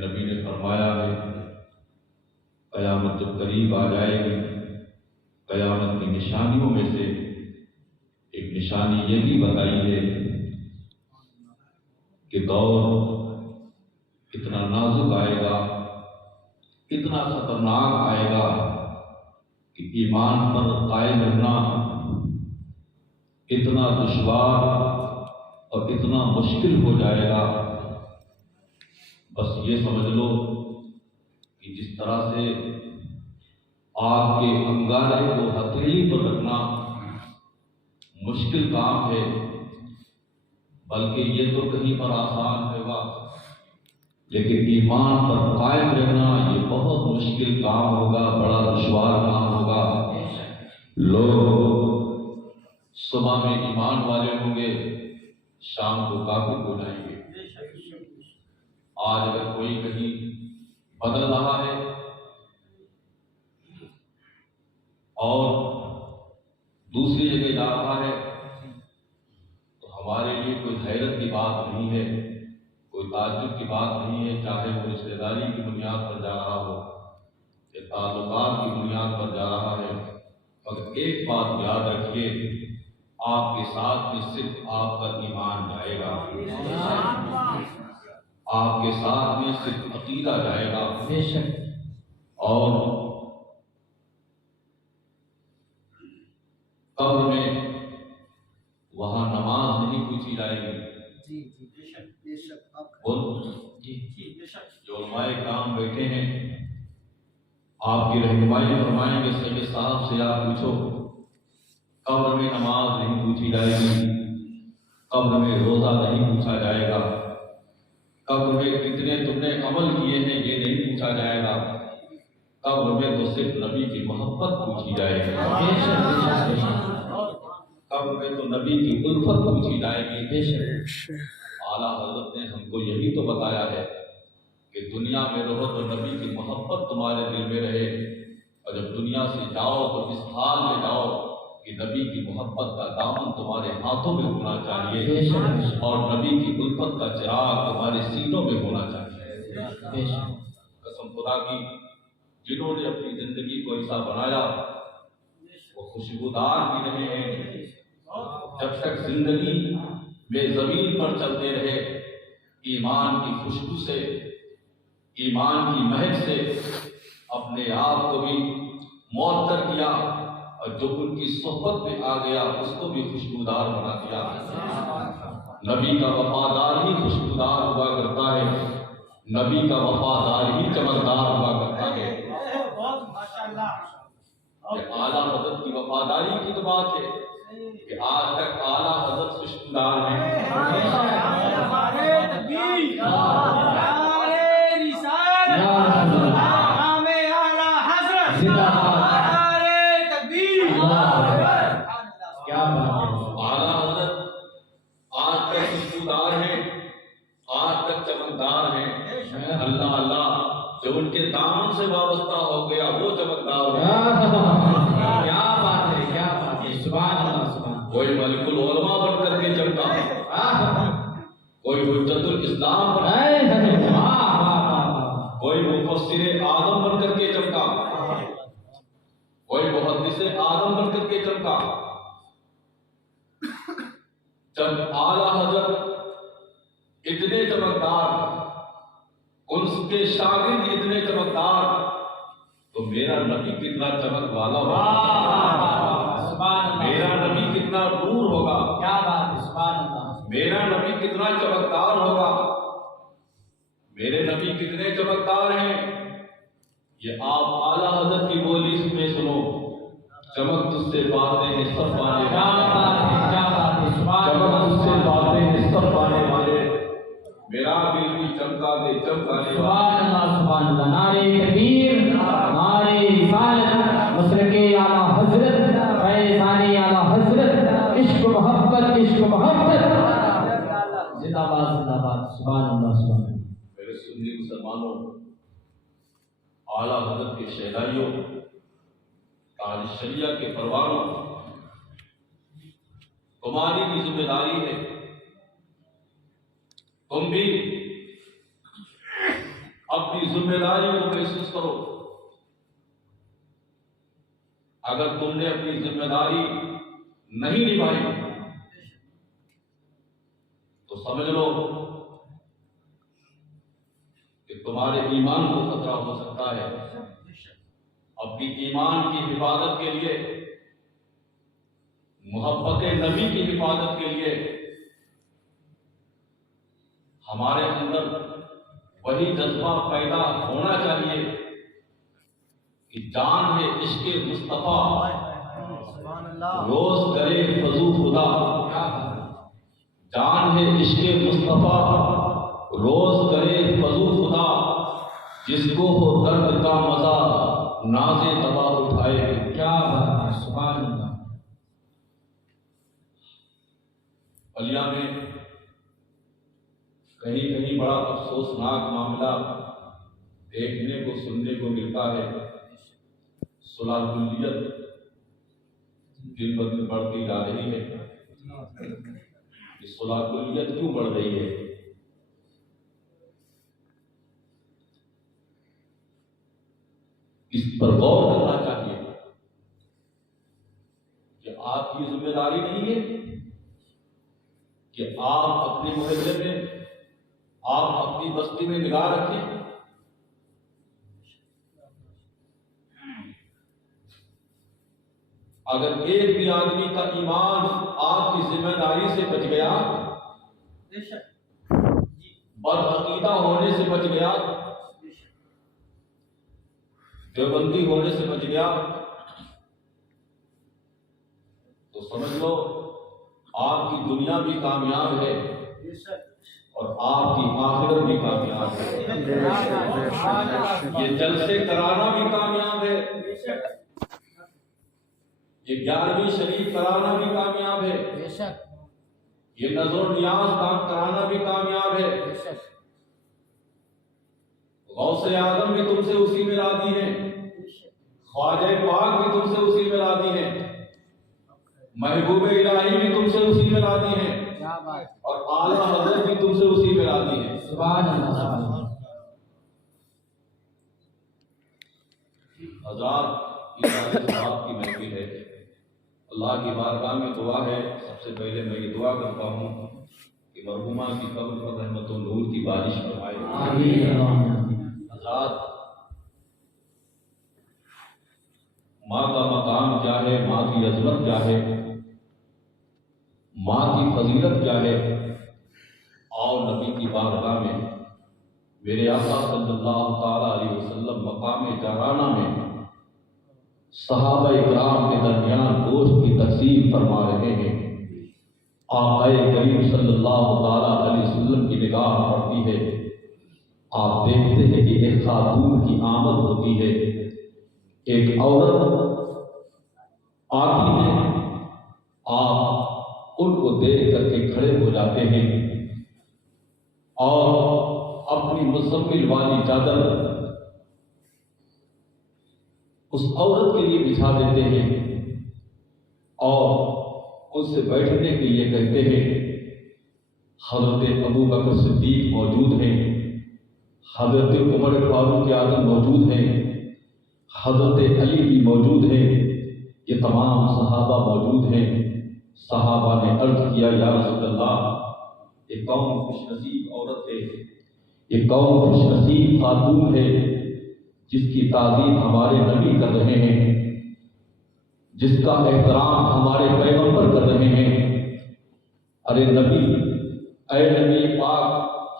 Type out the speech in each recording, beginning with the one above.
نبی نے فرمایا ہے قیامت جب قریب آ جائے گی، قیامت کی نشانیوں میں سے ایک نشانی یہ بھی بتائی ہے کہ دور اتنا نازک آئے گا، اتنا خطرناک آئے گا کہ ایمان پر قائم رہنا اتنا دشوار اور اتنا مشکل ہو جائے گا۔ بس یہ سمجھ لو کہ جس طرح سے آگ کے انگارے کو ہتھیلی پر رکھنا مشکل کام ہے، بلکہ یہ تو کہیں پر آسان ہوگا، لیکن ایمان پر قائم رہنا یہ بہت مشکل کام ہوگا، بڑا دشوار کام ہوگا۔ لوگ صبح میں ایمان والے ہوں گے، شام کو کافر ہو جائیں گے۔ آج اگر کوئی کہیں بدل رہا ہے اور دوسری جگہ جا رہا ہے تو ہمارے لیے کوئی حیرت کی بات نہیں ہے، کوئی تعجب کی بات نہیں ہے، چاہے وہ رشتہ داری کی بنیاد پر جا رہا ہو یا تعلقات کی بنیاد پر جا رہا ہے، مگر ایک بات یاد رکھیے، آپ کے ساتھ میں صرف آپ کا ایمان جائے گا، آپ کے ساتھ میں صرف عقیدہ جائے گا، اور قبر میں وہاں نماز نہیں پوچھی جائے گی۔ جو علماء کرام بیٹھے ہیں آپ کی رہنمائی فرمائیں گے، سید صاحب سے آپ پوچھو، قبر میں نماز نہیں پوچھی جائے گی، قبر میں روزہ نہیں پوچھا جائے گا، قبر میں کتنے تم نے عمل کیے ہیں یہ نہیں پوچھا جائے گا، قبر میں تو صرف نبی کی محبت پوچھی جائے گی، قبر میں تو نبی کی الفت پوچھی جائے گی۔ اعلیٰ حضرت نے ہم کو یہی تو بتایا ہے کہ دنیا میں رہو تو نبی کی محبت تمہارے دل میں رہے، اور جب دنیا سے جاؤ تو اس حال میں جاؤ کہ نبی کی محبت کا دامن تمہارے ہاتھوں میں ہونا چاہیے اور نبی کی الفت کا چراغ تمہارے سینوں میں ہونا چاہیے۔ قسم خدا کی، جنہوں نے اپنی زندگی کو ایسا بنایا وہ خوشبودار بھی رہے ہیں، جب تک زندگی میں زمین پر چلتے رہے ایمان کی خوشبو سے، ایمان کی مہک سے اپنے آپ کو بھی معطر کیا، اور جو ان کی صحبت میں آ گیا اس کو بھی خوشبودار بنا دیا۔ نبی کا وفادار ہی خوشبودار ہوا کرتا ہے، نبی کا وفادار ہی چمکدار ہوا کرتا ہے۔ اعلیٰ حضرت کی وفاداری کی تو بات ہے کہ آج تک اعلیٰ حضرت خوشبودار ہیں۔ اللہ اللہ جو ان کے دامن سے وابستہ ہو گیا وہ چمکدار ہو گیا۔ کیا بات ہے، کیا بات ہے، سبحان اللہ سبحان اللہ۔ کوئی ملک العلماء بن کر کے چمکا، کوئی حجت الاسلام بن کر کے چمکا، کوئی مفسر اعظم بن کر کے چمکا، کوئی محدث اعظم بن کر کے چمکا۔ جب اعلیٰ حضرت اتنے چمکدار، ان کے شاگرد اتنے چمکدار، تو میرا نبی کتنا چمک والا ہوگا، میرا نبی کتنا نور ہوگا، کیا بات ہے، سبحان اللہ۔ میرا نبی کتنا چمکدار ہوگا، میرے نبی کتنے چمکدار ہیں، یہ آپ اعلیٰ حضرت کی بولی میں سنو، چمک تجھ سے باتیں ہیں سب پانے والے، کیا بات ہے، سبحان اللہ۔ چمک تجھ سے باتیں ہیں سب پانے والے، میرا دل بھی چمکا دے چمکانے والا۔ سبحان اللہ سبحان اللہ۔ نعرہ تکبیر، نعرہ رسالت، مسلک اعلیٰ حضرت، فیضان اعلیٰ حضرت، عشق و محبت، عشق و محبت، زندہ باد زندہ باد، سبحان اللہ سبحان اللہ۔ میرے سنی مسلمانوں، اعلیٰ حضرت کے شہدائیوں، تاج شریعہ کے پروانوں، تمہاری بھی ذمہ داری ہے، تم بھی اپنی ذمہ داری کو محسوس کرو. اگر تم نے اپنی ذمہ داری نہیں نبھائی تو سمجھ لو کہ تمہارے ایمان کو خطرہ ہو سکتا ہے. اپنی ایمان کی حفاظت کے لیے، محبت نبی کی حفاظت کے لیے ہمارے اندر وہی جذبہ پیدا ہونا چاہیے کہ جان ہے عشق مصطفیٰ روز کرے فضو خدا. جان ہے عشق مصطفیٰ روز کرے فضو خدا. جس کو ہو درد کا مزہ ناز تبا اٹھائے. کیا بات ہے، سبحان اللہ. علیہ میں کہیں کہیں بڑا افسوسناک معاملہ دیکھنے کو سننے کو ملتا ہے. صلح کلیت دن بدن بڑھتی جا رہی ہے. صلح کلیت کیوں بڑھ رہی ہے؟ اس پر غور کرنا چاہیے کہ آپ کی ذمہ داری نہیں ہے کہ آپ اپنے محلے میں، آپ اپنی بستی میں نگاہ رکھیں. اگر ایک بھی آدمی کا ایمان آپ کی ذمہ داری سے بچ گیا، بدعقیدہ ہونے سے بچ گیا، دیوبندی ہونے سے بچ گیا، تو سمجھ لو آپ کی دنیا بھی کامیاب ہے اور آپ کی آخرت بھی کامیاب ہے. یہ جلسے کرانا بھی کامیاب ہے، یہ 11ویں شریف کرانا بھی کامیاب ہے، یہ نظر و نیاز کرانا بھی کامیاب ہے. غوث اعظم بھی تم سے اسی میں راضی ہیں، خواجہ پاک بھی تم سے اسی میں راضی ہیں، محبوب الہی بھی تم سے اسی میں راضی ہیں، اور اعلیٰ حضرت بھی تم سے اسی میں راضی ہیں. سبحان اللہ. حضرات اس بات کی محفل ہے. اللہ کی بارگاہ میں دعا ہے. سب سے پہلے میں یہ دعا کرتا ہوں کہ مرحومہ کی قبر پر رحمت و نور کی بارش فرمائے. حضرات ماں کا مقام کیا ہے، ماں کی عظمت کیا ہے، ماں کی فضیلت کیا ہے. اور نبی کی بارگاہ میں میرے آقا صلی اللہ تعالی علیہ وسلم مقام جارانہ میں صحابہ اکرام کے درمیان گوشت کی تقسیم فرما رہے ہیں. آقا کریم صلی اللہ تعالی علیہ وسلم کی نگاہ پڑتی ہے. آپ دیکھتے ہیں کہ ایک خاتون کی آمد ہوتی ہے، ایک عورت آتی ہے. آپ ان کو دیکھ کر کے کھڑے ہو جاتے ہیں اور اپنی مزمل والی چادر اس عورت کے لیے بچھا دیتے ہیں اور ان سے بیٹھنے کے لیے کہتے ہیں. حضرت ابو بکر صدیق موجود ہیں، حضرت عمر فاروق اعظم موجود ہیں، حضرت علی بھی موجود ہیں، یہ تمام صحابہ موجود ہیں. صحابہ نے عرض کیا یا رسول اللہ، یہ کون خوش نصیب عورت ہے، یہ کون خوش نصیب خاتون ہے جس کی تعظیم ہمارے نبی کر رہے ہیں، جس کا احترام ہمارے پیغمبر کر رہے ہیں. ارے نبی، اے نبی پاک،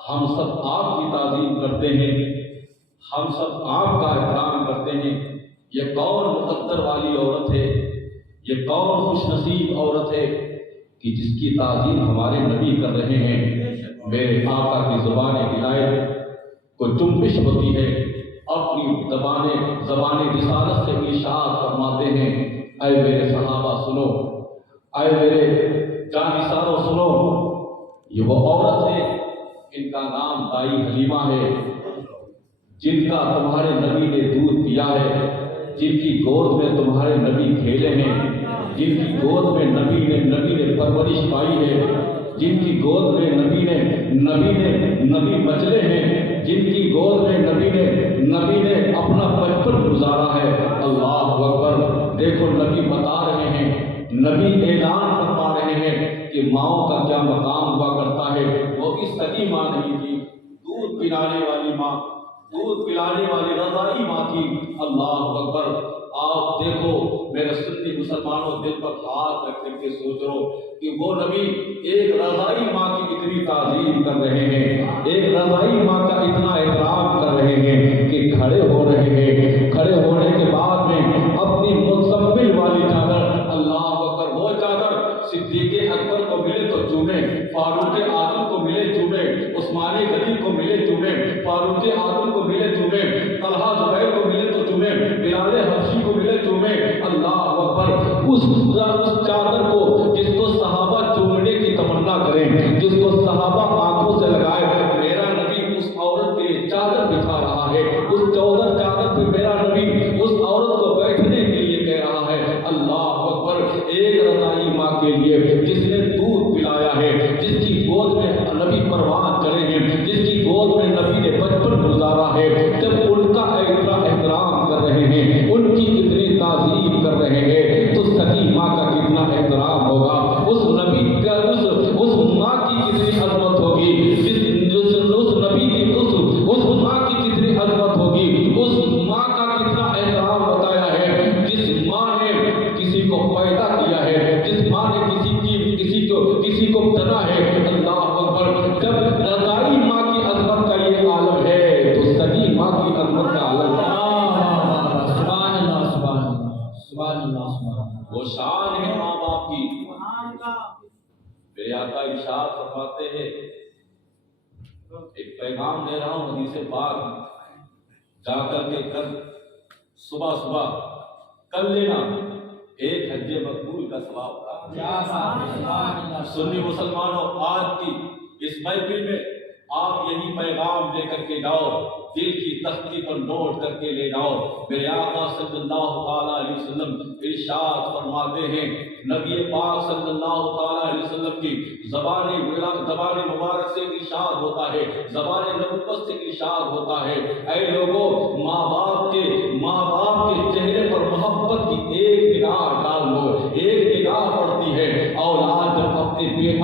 ہم سب آپ کی تعظیم کرتے ہیں، ہم سب آپ کا احترام کرتے ہیں. یہ کون مقدر والی عورت ہے، یہ کون خوش نصیب عورت ہے کہ جس کی تعظیم ہمارے نبی کر رہے ہیں. میرے آقا کی زبان ولایت کو جنبش ہوتی ہے، اپنی زبان رسالت سے ارشاد فرماتے ہیں، اے میرے صحابہ سنو، اے میرے جانثاروں سنو. یہ وہ عورت ہے، ان کا نام دائی حلیمہ ہے، جن کا تمہارے نبی نے دودھ پیا ہے، جن کی گود میں تمہارے نبی کھیلے ہیں، جن کی گود میں نبی نے پرورش پائی ہے، جن کی گود میں نبی مچلے ہیں، جن کی گود میں نبی نے نبی نے اپنا بچپن گزارا ہے۔ اللہ اکبر، دیکھو نبی بتا رہے ہیں، نبی اعلان فرما رہے ہیں کہ ماؤں کا کیا مقام ہوا کرتا ہے۔ وہ بھی سگی ماں نہیں تھی، دودھ پلانے والی ماں، دودھ پلانے والی رضائی ماں تھی۔ اللہ اکبر، آپ دیکھو میرے سنی مسلمانوں، دل پر ہاتھ رکھ کر کے سوچ رہو کہ وہ نبی ایک رضائی ماں کی اتنی تعظیم کر رہے ہیں، ایک رضائی ماں کا اتنا احترام کر رہے ہیں کہ کھڑے ہو رہے ہیں۔ کھڑے ہونے کے بعد میں اپنی مزمل والی چادر، اللہ اکبر، وہ چادر صدیق اکبر کو ملے تو چومے، فاروق اعظم کو ملے چومے، عثمان غنی کو ملے چومے، فاروق اعظم کو ملے چومے، طلحہ زبیر کو ملے تو چومے، بلال حبشی کو ملے چومے۔ اللہ اکبر، اس چادر کو جس کو صحابہ چومنے کی تمنا کریں، جس کو صحابہ آنکھوں سے لگائے، میرا نبی اس عورت کے لیے چادر بچھا رہا ہے، اس چادر پہ میرا نبی اس عورت کو بیٹھنے کے لیے کہہ رہا ہے۔ اللہ اکبر، ایک رضائی ماں کے لیے جس نے دودھ پلایا ہے، جس کی گود میں نبی پروان چڑھے ہیں، جس کی گود میں نبی نے بچپن گزارا ہے، جب ان کا اتنا احترام کر رہے ہیں، ان کی اتنی تعظیم کر رہے ہیں، تو سگی ماں کا کتنا احترام ہوگا، اس نبی کا اس ماں کی کتنی عظمت ہوگی، اس نبی کی اس ماں کی کتنی عظمت ہوگی، اس ماں کا کتنا احترام بتایا ہے، جس ماں نے کسی کو پیدا کیا ہے، جس ماں نے کسی کو بنا ہے۔ اللہ اکبر، جب رضائی ماں کی عظمت کا یہ عالم ہے تو سگی ماں کی عظمت کا عالم ہے۔ سبحان اللہ، سبحان اللہ، سبحان اللہ، سبحان اللہ۔ وہ شان ہے ماں باپ کی۔ میرے آقا ارشاد فرماتے ہیں، ایک پیغام دے رہا ہوں حدیث پاک، جا کر کے کل صبح کل لینا، ایک حج مقبول کا ثواب تھا۔ سنی مسلمانوں، آج کی اس محفل میں آپ یہی پیغام لے کر کے جاؤ، دل کی تختی پر نوٹ کر کے لے جاؤ۔ میرے آقا صلی اللہ تعالیٰ علیہ وسلم ارشاد فرماتے ہیں، نبی پاک صلی اللہ تعالیٰ علیہ وسلم کی زبان مبارک سے ارشاد ہوتا ہے، زبان نبوت سے ارشاد ہوتا ہے، اے لوگوں، ماں باپ کے چہرے پر محبت کی ایک نگاہ ڈال لو۔ ایک نگاہ پڑتی ہے، اولاد جب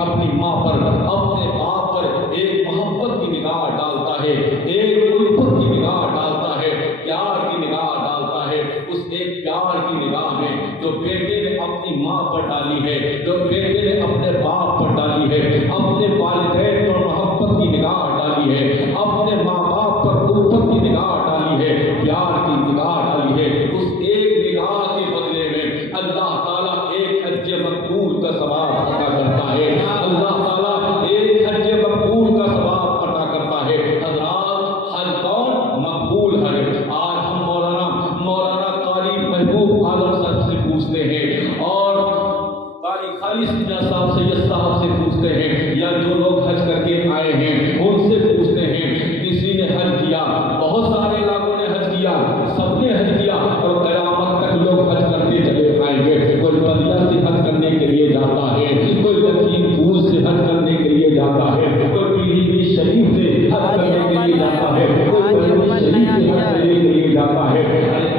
اپنی ماں پر، اپنے باپ پر ایک محبت کی نگاہ ڈالتا ہے، ایک الفت کی نگاہ ڈالتا ہے، پیار کی نگاہ ڈالتا ہے، اس ایک پیار کی نگاہ میں جو بیٹے نے اپنی ماں پر ڈالی ہے، جو بیٹے نے اپنے باپ پر ڈالی ہے، اپنے والدین پر محبت کی نگاہ ڈالی ہے، اپنے ماں باپ پر الفت کی نگاہ ڈالی ہے، پیار کی نگاہ ڈالی ہے، اس ایک نگاہ کے بدلے میں اللہ تعالیٰ ایک حج مقبول کا ثواب عطا کرتا ہے۔ اللہ تعالیٰ ایک حج مقبول کا ثواب عطا کرتا ہے۔ حضرات، حج کون مقبول ہے؟ آج ہم مولانا قاری محبوب عالم صاحب سے پوچھتے ہیں، اور قاری خالص صاحب سید صاحب سے پوچھتے ہیں، یا جو لوگ حج کر کے آئے ہیں ان سے پوچھتے ہیں، کسی نے حج کیا، بہت سارے لوگوں نے حج کیا، سب نے حج کیا، اور قیامت تک لوگ حج کرتے چلے آئیں گے۔ کوئی بلیا سے حج کرنے کے لیے جاتا ہے، کوئی لکھیم پور سے حج کرنے کے لیے جاتا ہے، کوئی پیلی بھیت شریف سے حج کرنے کے لیے جاتا ہے، کوئی بریلی شریف سے حج کرنے کے لیے جاتا ہے۔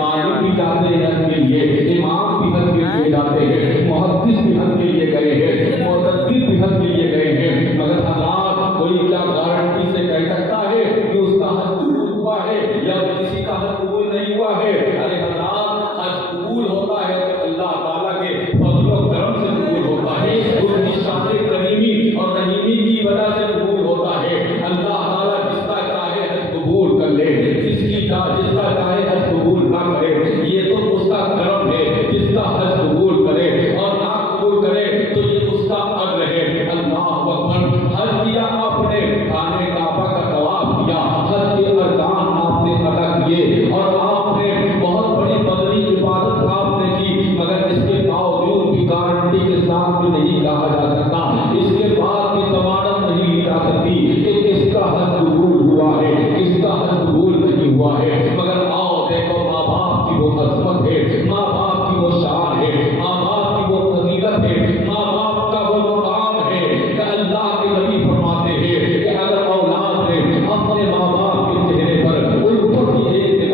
عالم بھی جاتے ہیں حج کے لیے، امام بھی حج کے لیے جاتے ہیں، محدث بھی حج کے لیے گئے ہیں، مدثر بھی حج کے لیے گئے ہیں، مگر حضرات کوئی کیا گارنٹی سے کہہ سکتا ہے کہ اس کا حج قبول ہوا ہے یا کسی کا حج قبول نہیں ہوا ہے؟ ارے حضرات، حج قبول ہوتا ہے تو اللہ تعالیٰ کے فضل و کرم سے قبول ہوتا ہے، اس کی شان کریمی اور رحیمی کی وجہ سے قبول ہوتا ہے۔ اللہ تعالیٰ جس کا چاہے حج قبول کر لے، جس کا چاہے حج قبول نہ کرے، یہ تو اس کا کرم ہے۔ جس کا حج قبول کرے اور نہ قبول کرے تو یہ اس کا عدل ہے۔ اللہ اکبر، حج کیا آپ نے، خانہ کعبہ کا طواف کیا، حج کے ارکان آپ نے ادا کیے، اور آپ نے بہت بڑی بدنی عبادت آپ نے کی، مگر اس کے باوجود بھی گارنٹی کے ساتھ بھی نہیں کہا جا سکتا، اس کے بعد بھی ضمانت نہیں لی جا سکتی کہ اس کا حج قبول ہوا ہے، اس کا حج قبول نہیں ہوا ہے۔ مگر آؤ دیکھو، ماں باپ کی وہ عظمت ہے، ماں باپ کی وہ شان ہے، ماں باپ کی وہ فضیلت ہے، ماں باپ کا وہ مقام ہے کہ اللہ کے نبی فرماتے ہیں کہ اگر اولاد نے اپنے ماں باپ کے چہرے پر الفت کی ایک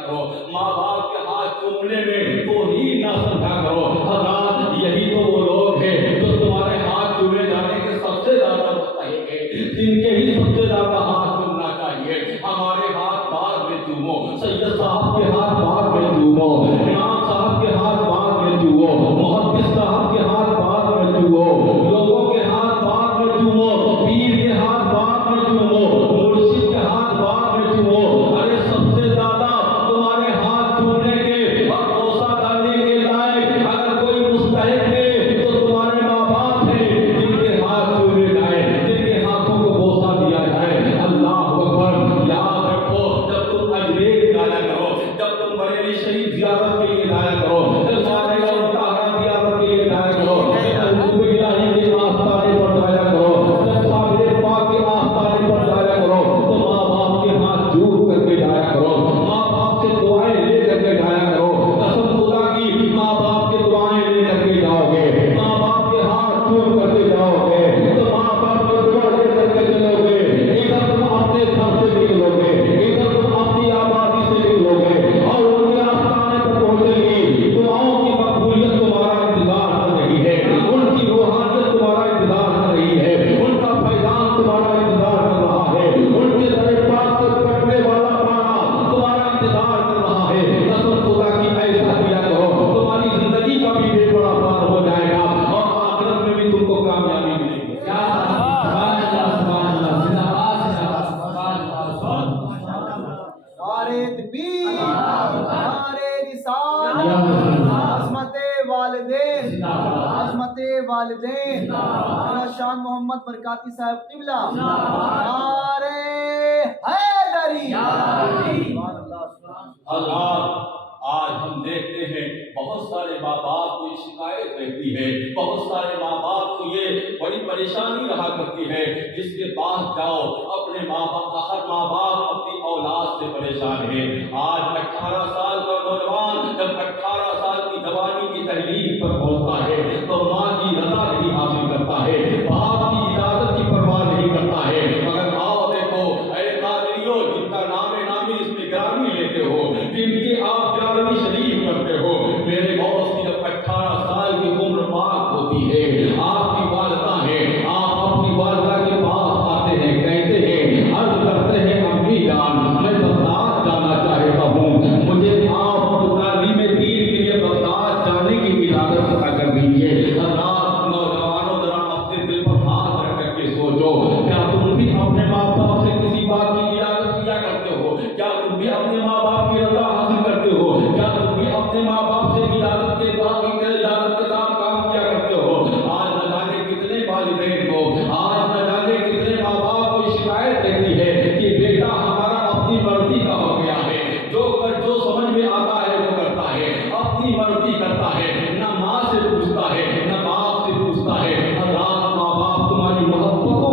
کرو، ماں باپ کے ہاتھ چومنے میں توہین نہ سمجھا کرو۔ حضرات یہی تو وہ لوگ ہیں جو تمہارے ہاتھ چومے جانے کے سب سے زیادہ مستحق ہیں، جن کے ہی سب سے زیادہ ہاتھ چومنا چاہیے۔ ہمارے ہاتھ بعد میں چومو، سید صاحب کے ہاتھ بعد میں چومو، امام صاحب کے ہاتھ بعد میں چومو، محدث صاحب کے ہاتھ بعد میں چومو، لوگوں کے ہاتھ بعد میں چومو، پیر کے ہاتھ بعد میں چومو، مرشد کے ہاتھ بعد میں چومو۔ ارے سب سے زیادہ تمہارے ہاتھ چومنے کے اور بوسہ ڈالنے کے لائق اگر کوئی مستحق ہے تو تمہارے ماں باپ ہیں، جن کے ہاتھ چومے جائے، جن کے ہاتھوں کو بوسہ دیا جائے۔ اللہ اکبر۔ یاد رکھو جب تم اجمیر جایا کرو، جب تم بریلی شریف زیارت کے لیے جایا کرو، جب سارے طاہرہ زیارت کے لیے جایا کرو، جب محبوب الہی کے آستانے پر جایا کرو، جب صابر پاک کے آستانے پر جایا کرو، تو ماں باپ کے ہاتھ چوم کر کے جایا کرو، ماں باپ سے دعائیں لے کر کے جایا کرو۔ قسم خدا کی ماں باپ کے دعائیں لے کر کے جاؤ گے، ماں باپ کے ہاتھ چوم کر کے جاؤ گے، تو ماں باپ کے دعا لے کر کے چلو گے۔ ادھر تم اپنے گھر سے نکلو گے، ادھر تم اپنی آبادی سے نکلو گے اور ان کے آستانے پر پہنچے گی۔ دعاؤں کی مقبولیت تمہارا انتظار کر رہی ہے، ان کی روحانیت تمہارا انتظار کر رہی ہے، ان کا فیضان تمہارا انتظار کر رہا ہے، ان کے در پاس سے کٹنے والا پانا تمہارا انتظار کر رہا ہے۔ قسم خدا کی ایسا کیا کرو، تمہاری زندگی کا بھی بے بڑا پار ہو جائے گا اور آخرت میں بھی تم کو کامیابی ملے گی۔ نعرے تکبیر، نعرے رسالت، عظمت والدین، عظمت والدین، مولانا شاہ محمد برکاتی صاحب قبلہ، نعرے حیدری۔ حضرات آج ہم دیکھتے ہیں بہت سارے ماں باپ کو یہ شکایت رہتی ہے، بہت سارے ماں باپ کو یہ بڑی پریشانی رہا کرتی ہے، جس کے پاس جاؤ اپنے ماں باپ، ہر ماں باپ اپنی اولاد سے پریشان ہے۔ آج 18 سال کا نوجوان جب 18 سال کی جوانی کی تحلیل پر پہنچتا ہے تو ماں کی رضا نہیں حاصل کرتا ہے، باپ کی اجازت کی پرواہ نہیں کرتا ہے۔ مگر آؤ دیکھو اے قادریوں، جن کا نام نامی اس میں گرامی لیتے ہو، جن کی آپ گرامی شریف کرتے ہو، میرے موت کی جب 18 سال کی عمر پاک ہوتی ہے، آپ کی والدہ ہے، آپ اپنی والدہ کے پاس آتے ہیں، کہتے ہیں، عرض کرتے ہیں امی جان میں بغداد جانا چاہتا ہوں، مجھے آپ تعلیم دین کے لیے بغداد جانے کی اجازت عطا کر دیجیے۔ حضرات نوجوانوں ذرا اپنے دل پر ہاتھ رکھ کر کے سوچو، کیا تم بھی اپنے ماں باپ سے کسی بات کی اجازت کیا کرتے ہو؟ کیا تم بھی اپنے ماں باپ کی رضا حاصل کرتے ہو؟ کیا تم بھی اپنے ماں باپ سے اجازت کے ساتھ کام کیا کرتے ہو؟ آج نہ جانے کتنے والدین کو، آج نہ جانے کتنے ماں باپ کو شکایت رہتی ہے کہ بیٹا ہمارا اپنی مرضی کا ہو گیا ہے، جو سمجھ میں آتا ہے وہ کرتا ہے، اپنی مرضی کرتا ہے، نہ ماں سے پوچھتا ہے نہ باپ سے پوچھتا ہے۔ حضرات ماں باپ تمہاری محبتوں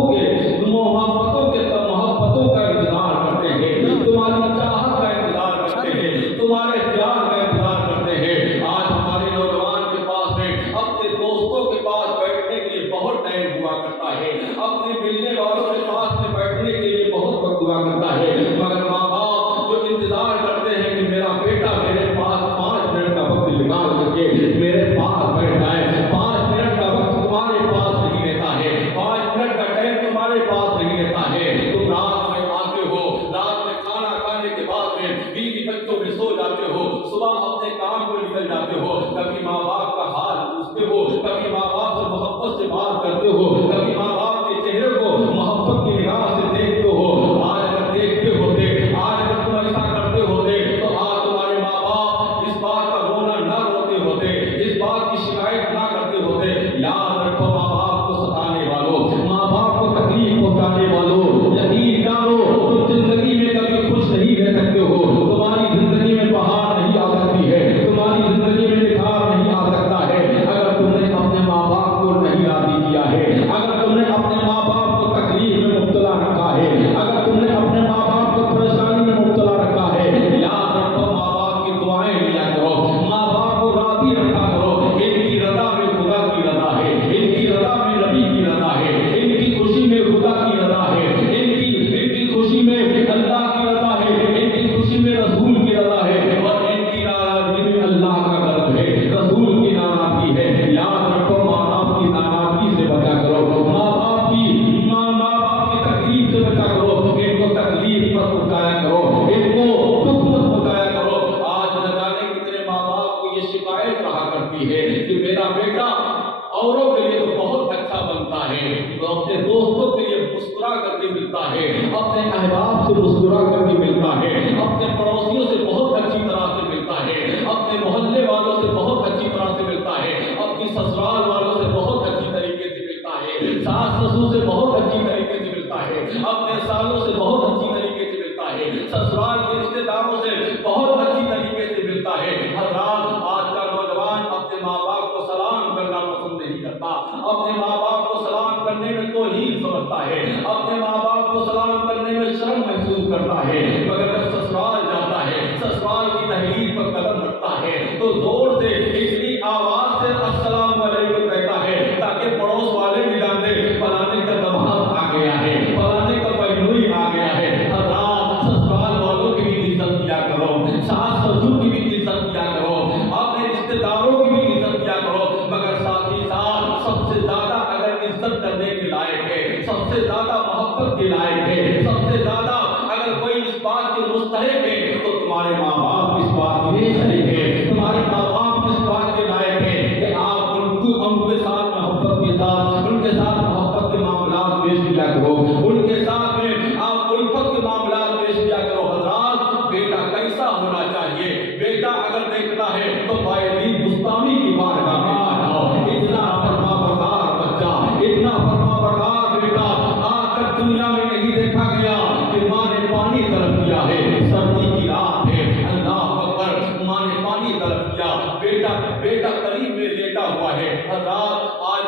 کا انتظار کرتے ہیں، تمہاری چاہت کا انتظار کرتے ہیں، تمہارے پیار کا انتظار کرتے ہیں۔ آج ہمارے نوجوان کے پاس میں اپنے دوستوں کے پاس بیٹھنے کے لیے بہت ٹائم ہوا کرتا ہے، اپنے ملنے والوں کے پاس میں بیٹھنے کے لیے بہت وقت ہوا کرتا ہے، مگر ماں باپ جو انتظار کرتے ہیں کہ میرا بیٹا میرے پاس 5 منٹ کا وقت نکال کر کے میرے پاس بیٹھ جائے، 5 منٹ کا وقت تمہارے پاس نہیں رہتا ہے، 5 منٹ کا ٹائم تمہارے پاس نہیں رہتا ہے۔ تم رات میں آتے ہو، رات میں کھانا کھانے کے بعد میں بیوی بچوں میں سو جاتے ہو، صبح اپنے کام کو نکل جاتے ہو، کبھی ماں باپ کا حال پوچھتے ہو، کبھی ماں باپ سے محبت سے بات کرتے ہو، کبھی ماں باپ کے چہرے کو محبت کی نگاہ سے دیکھتے ہو۔ آج اگر دیکھتے ہوتے، آج اگر تم ایسا کرتے ہوتے تو آج تمہارے ماں باپ اس بات کا رونا نہ روتے ہوتے، اس بات کی شکایت نہ کرتے ہوتے۔ یاد رکھو ماں باپ کو ستانے والوں، ماں باپ کو تکلیف پہنچانے والوں، یقین جانو تم زندگی میں کبھی خوش نہیں رہ سکتے ہو، تمہاری زندگی میں بہار نہیں آ سکتی ہے، تمہاری زندگی میں نکھار نہیں آ سکتی ماں باپ سے مسکرا کر کے ملتا ہے، اپنے پڑوسیوں سے بہت اچھی طرح سے ملتا ہے، اپنے محلے والوں سے بہت اچھی طرح سے ملتا ہے، اپنی سسرال والوں سے بہت اچھی طریقے سے ملتا ہے، ساس سسر سے بہت اچھی طریقے سے ملتا ہے، اپنے سالوں سے بہت اچھی طریقے سے ملتا ہے، سسرال کے رشتے داروں سے بہت اچھی طریقے سے ملتا ہے۔ حضرات، آج کا نوجوان اپنے ماں باپ کو سلام کرنا پسند نہیں کرتا، اپنے ماں باپ کو سلام کرنے میں توہین سمجھتا ہے، اپنے ماں باپ کو سلام کرنے میں شرم محسوس کرتا ہے، مگر جب سسرال جاتا ہے، سسرال کی تحریر پر قدم رکھتا ہے تو زور سے اتنی آواز سے السلام علیکم کہتا ہے تاکہ پڑوس والے بھی جان دے فلانے کا دماغ آ گیا ہے، فلانے کا بہنوئی آ گیا ہے۔ حضرات، سسرال والوں کی بھی عزت کیا کرو، ساس سسر کی بھی عزت کیا کرو، اپنے رشتے داروں کی بھی عزت کیا کرو، مگر ساتھ ہی ساتھ سب سے زیادہ اگر عزت کرنے کے لائق ہے، سب سے زیادہ محبت کے لائق ہے، سب سے زیادہ اگر کوئی اس بات کے مستحق ہے تو تمہارے ماں باپ اس بات کے مستحق ہے، تمہارے ماں باپ اس بات کے لائق ہے کہ آپ ان کے ساتھ محبت کے ساتھ، ان کے ساتھ محبت کے معاملات پیش کیا کرو، ان کے ساتھ میں آپ الفت کے معاملات پیش کیا کرو۔ حضرات، بیٹا کیسا ہونا چاہیے؟ بیٹا اگر دیکھتا ہے تو باید مستعمی کی بارگاہ میں آ جاؤ۔ اتنا فرما بردار بچہ، اتنا فرما بردار بیٹا آج تک دنیا میں نہیں دیکھا گیا کہ ماں نے پانی طلب کیا ہے، سردی کی رات ہے، اللہ اکبر، ماں نے پانی طلب کیا، بیٹا قریب میں لیٹا ہوا ہے۔ حضرات، آج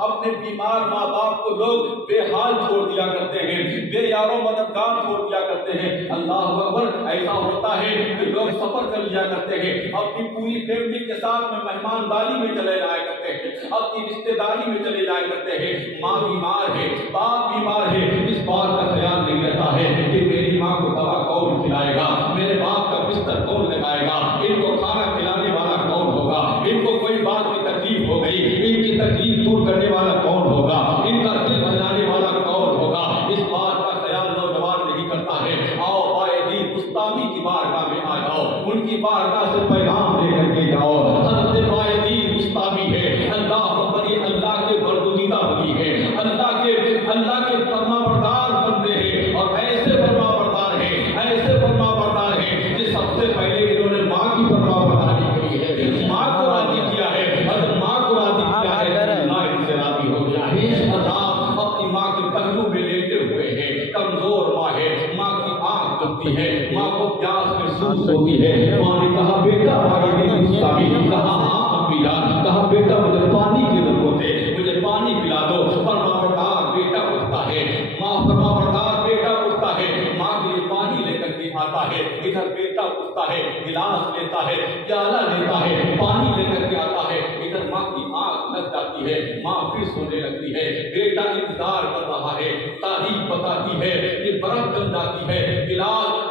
اپنے بیمار ماں باپ کو لوگ بے حال چھوڑ دیا کرتے ہیں، بے یار و مددگار چھوڑ دیا کرتے ہیں۔ اللہ اکبر، ایسا ہوتا ہے کہ لوگ سفر کر لیا کرتے ہیں، اپنی پوری فیملی کے ساتھ میں مہمانداری میں چلے جایا کرتے ہیں، اپنی رشتے داری میں چلے جایا کرتے ہیں۔ ماں بیمار ہے، باپ بیمار ہے، اس بات کا خیال نہیں رہتا ہے کہ میری ماں کو دوا کون کھلائے گا، میرے باپ کا بستر کون لگائے گا، ان کو کھانا کھلانے والا کون ہوگا، ان کو کوئی بات کی تکلیف ہو گئی، ان کی تکلیف دور کرنے والا کون ہوگا، ان کا دل بہلانے والا کون ہوگا، اس بات کا خیال نوجوان نہیں کرتا ہے۔ آؤ باید مستعمی کی بارگاہ میں آ جاؤ، ان کی بارگاہ سے پیغام لے کر کے جاؤ۔ حضرت باید مستعمی ہے، اللہ کے برگزیدہ بنی ہے، اللہ کے فرما بردار بندے ہیں، اور ایسے فرما بردار ہیں، ایسے فرما بردار ہیں کہ سب سے پہلے انہوں نے ماں کی فرما برداری کی ہے، ماں کو راضی کیا ہے، اگر ماں کو راضی کیا ہے اللہ ان سے راضی ہو گیا ہے۔ اللہ اپنی ماں کے پہلو میں لیٹے ہوئے ہیں، کمزور ماں ہے، ماں کی آنکھ بنتی ہے، ماں کو پیاس محسوس ہوتی ہے، ماں نے کہا بیٹا باید مستعمی، کہا ہاں امیرا، کہا بیٹا مجھے پانی کی ضرورت ہے، مجھے پانی پلا دو۔ فرما بردار بیٹا اٹھتا ہے، ماں فرما بردار بیٹا اٹھتا ہے، ماں کے لیے پانی لے کر کے آتا ہے، ادھر بیٹا اٹھتا ہے، گلاس لیتا ہے، پیالہ لیتا ہے، پانی لے کر کے آتا ہے، ادھر ماں کی آنکھ لگ جاتی ہے، ماں پھر سونے لگتی ہے، بیٹا انتظار کر رہا ہے، تاریخ بتاتی ہے کہ برف جم جاتی ہے، گلاس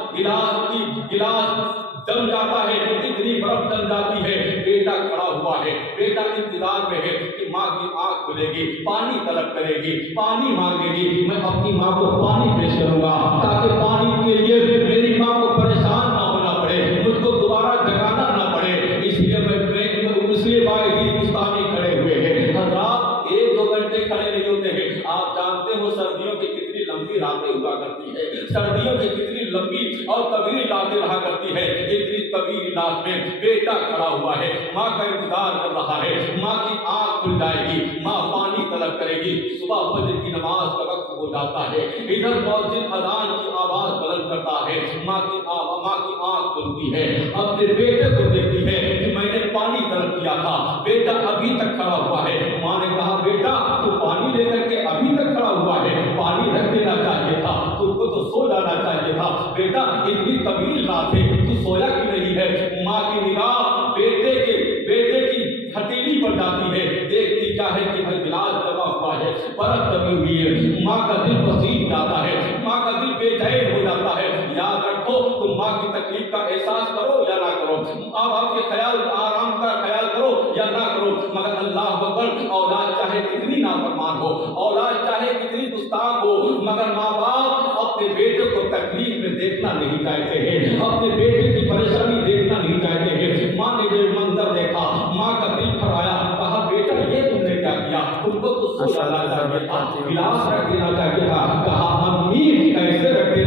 جم جاتا ہے، اتنی برف جم جاتی ہے، بیٹا کھڑا ہوا ہے، بیٹا انتظار میں ہے کہ ماں کی آنکھ کھلے گی، پانی طلب کرے گی، پانی مانگے گی، میں اپنی ماں کو پانی پیش کروں گا تاکہ پانی کے لیے میری ماں کو پریشان نہ ہونا پڑے، مجھ کو دوبارہ جگانا نہ پڑے، اس لیے باید مستعمی کھڑے ہوئے ہیں۔ حضرات، 1-2 گھنٹے کھڑے نہیں ہوتے ہیں، آپ جانتے ہو سردیوں کی کتنی لمبی راتیں ہوا کرتی ہے، سردیوں کی کتنی لمبی اور طویل راتیں رہا کرتی ہے، اتنی طویل رات میں بیٹا کھڑا ہوا ہے، ماں کا انتظار کر رہا ہے، ماں کی آنکھ کھل جائے گی، ماں پانی طلب کرے گی، صبح فجر کی نماز کا وقت ہو جاتا ہے، ادھر مؤذن اذان کی آواز بلند کرتا ہے، ماں کی آنکھ کھلتی ہے، اپنے بیٹے کو دیکھتی ہے کہ میں نے پانی طلب کیا تھا، بیٹا ابھی تک کھڑا ہوا ہے، ماں نے کہا بیٹا تو پانی لے کر کے ابھی تک کھڑا ہوا ہے، پانی رکھ دینا چاہیے تھا، تم کو تو سو جانا چاہیے تھا، بیٹا اتنی طویل رات ہے تو سویا کیوں نہیں ہے؟ ماں کی نگاہ بیٹے کی ہتھیلی پر جاتی ہے، دیکھتی کیا ہے کہ گلاس جمع ہوا ہے، برف جمی ہوئی ہے، ماں کا دل پسیج جاتا ہے، ماں کا دل بے چین ہو جاتا ہے۔ یاد رکھو، تم ماں کی تکلیف کا احساس کرو یا نہ کرو، ماں باپ کے آرام کا خیال کرو یا نہ کرو، مگر اللہ اکبر، اولاد چاہے کتنی نافرمان ہو، اولاد چاہے کتنی گستاخ ہو، مگر ماں باپ اپنے بیٹے کو تکلیف میں دیکھنا نہیں چاہتے ہیں، اپنے بیٹے کی پریشانی دیکھنا نہیں چاہتے ہیں۔ ماں نے جو منظر دیکھا، ماں کا دل پھرایا، کہا بیٹا یہ تم نے کیا کیا؟ تم کو تو سو جانا چاہیے تھا، گلاس رکھ دینا چاہیے تھا، کہا امی ایسے رکھ دینا